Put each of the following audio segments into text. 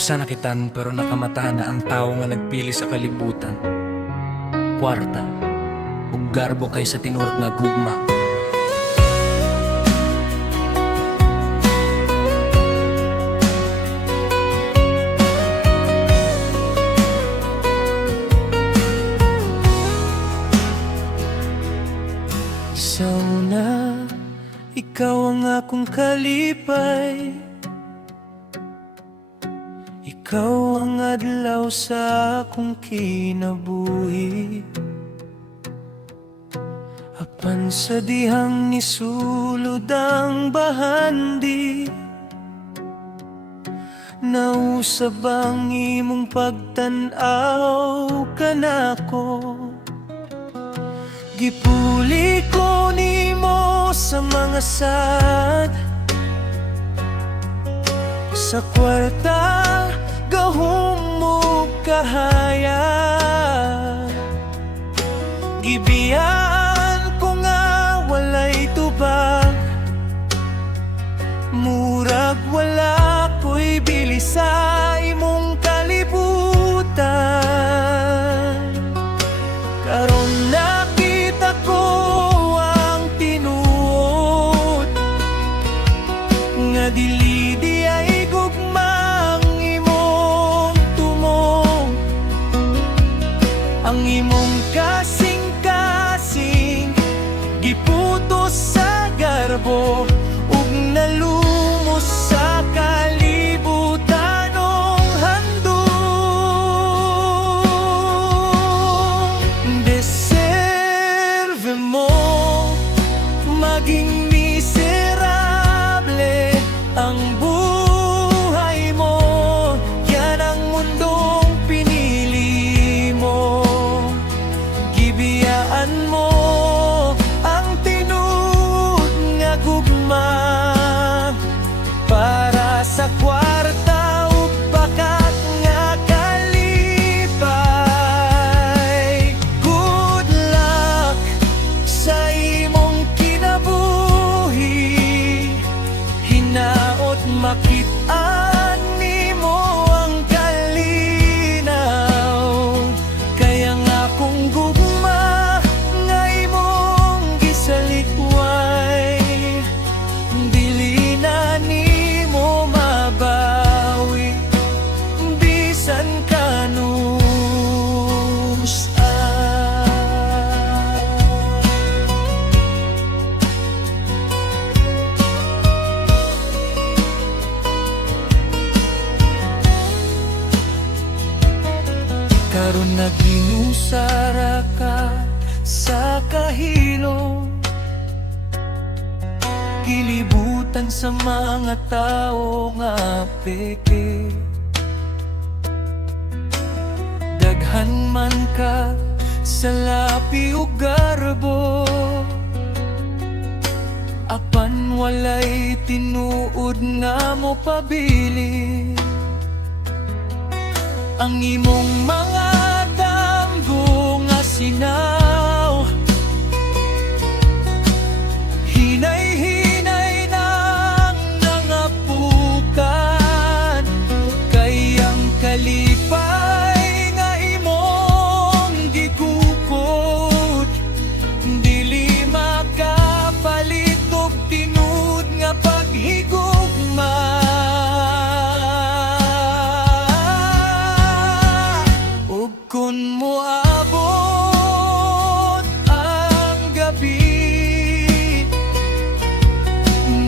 Busa nakitan pero nakamata na ang tao nga nagpili sa kalibutan. Kwarta, ug garbo kay sa tinuod nga gugma. Sa una, ikaw ang akong kalipay. Ikaw ang adlaw sa akong kinabuhi. Apan sa dihang nisulod ang bahandi, nausab ang imong pagtan-aw kanako. Gipuli ko nimo sa mga sad, sa kwarta gahom mo kahaya. Gibiyaan ko nga walay tubag, murag wala ko'y bili sa imong kalibutan. Karon nakita ko ang tinuod nga dili di ay gugmang imong tumong. Ang imong kasing-kasing giputos sa garbo ug nalumos sa kalibutanong handog. Deserve mo maging miserable ang buhay mo. Yan ang mundong pinili mo. Gibiyaan mo ang tinuod nga gugma para sa kwarta ug bakat nga kalipay. Good luck sa imong kinabuhi, hinaot makit-an nimo ang kalinaw. Kaya nga kung gugma nga imong gisalikway, dili na nimo mabawi bisan kanusa. Karon naglinusara ka sa kahilo, kilibutan sa mga tao nga peke. Daghan man ka sa lapi ug garbo, apan walay tinuod nga mo pabili. Ang imong mga damgo nga sinaw, hinay-hinay nang nangapukan. Kay ang kalipay nga imong gikukot, dili makapalit og tinuod nga paghigugma. Ug kun moabot ang gabi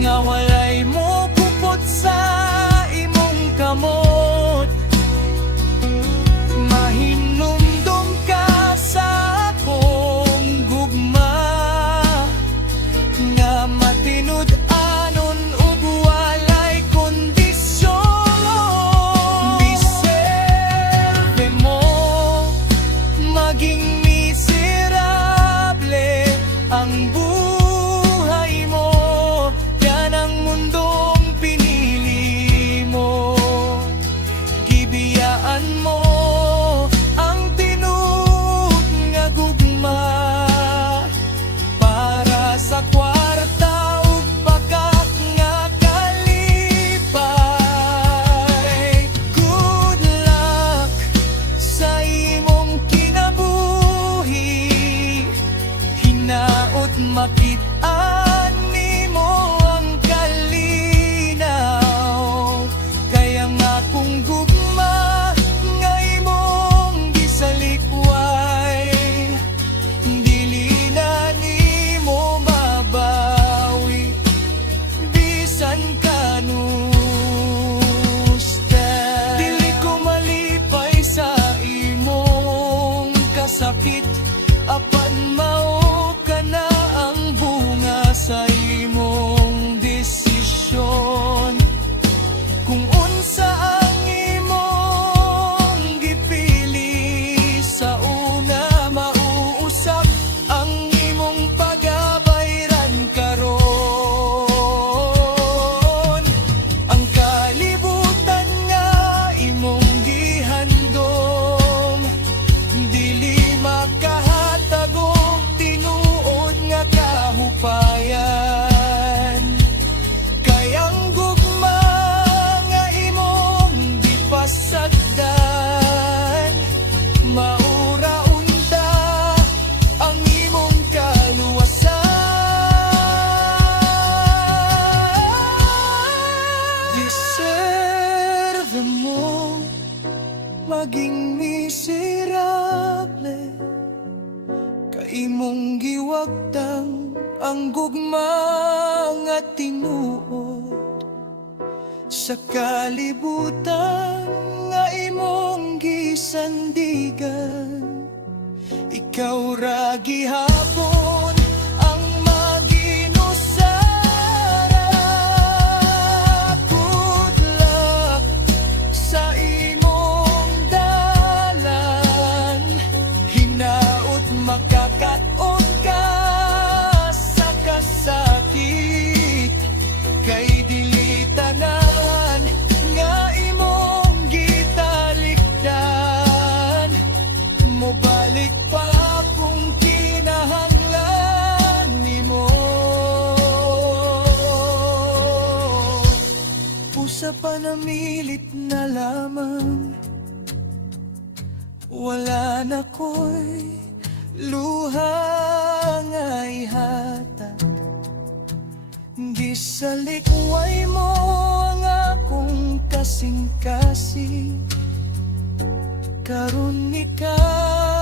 nga walay mo kupot sa imong kamot, mahinumdum ka sa akong gugma nga matinud-anon ug walay kondisyon. Deserve mo maging miserable ang buhay mo. Yan ang makitaan nimo ang kalinaw. Kaya nga kung gugma nga imong gisalikway, dili na nimo mabawi bisan kanusta. Dili ko malipay sa imong kasakit, apan mao ka na ang bunga sa imong desisyon. Kung unsa ang imong gipili sa una, mauusap ang imong pagabayran karon. Ang kalibutan nga imong gihandom, dili makahatag og tinuod nga kahupayan. Kayang gugma nga imong gipasagdan, maura unta ang imong kaluwasan. Deserve mo maging miserable, kaimong giwagtang ang gugma nga tinuod sa kalibutan nga imong gisandigan. Ikaw ra gihapon ang maginusara. Good luck sa imong dalan, hinaut makakaon ka sa kasakit. Kay dili tanan nga imong gitalikdan, mobalik pa kung kinahanglan nimo. Usa pa na milit na lamang, wala na ko'y luha nga ihatag. Gisalikway mo ang akong kasing-kasing, karon ikaw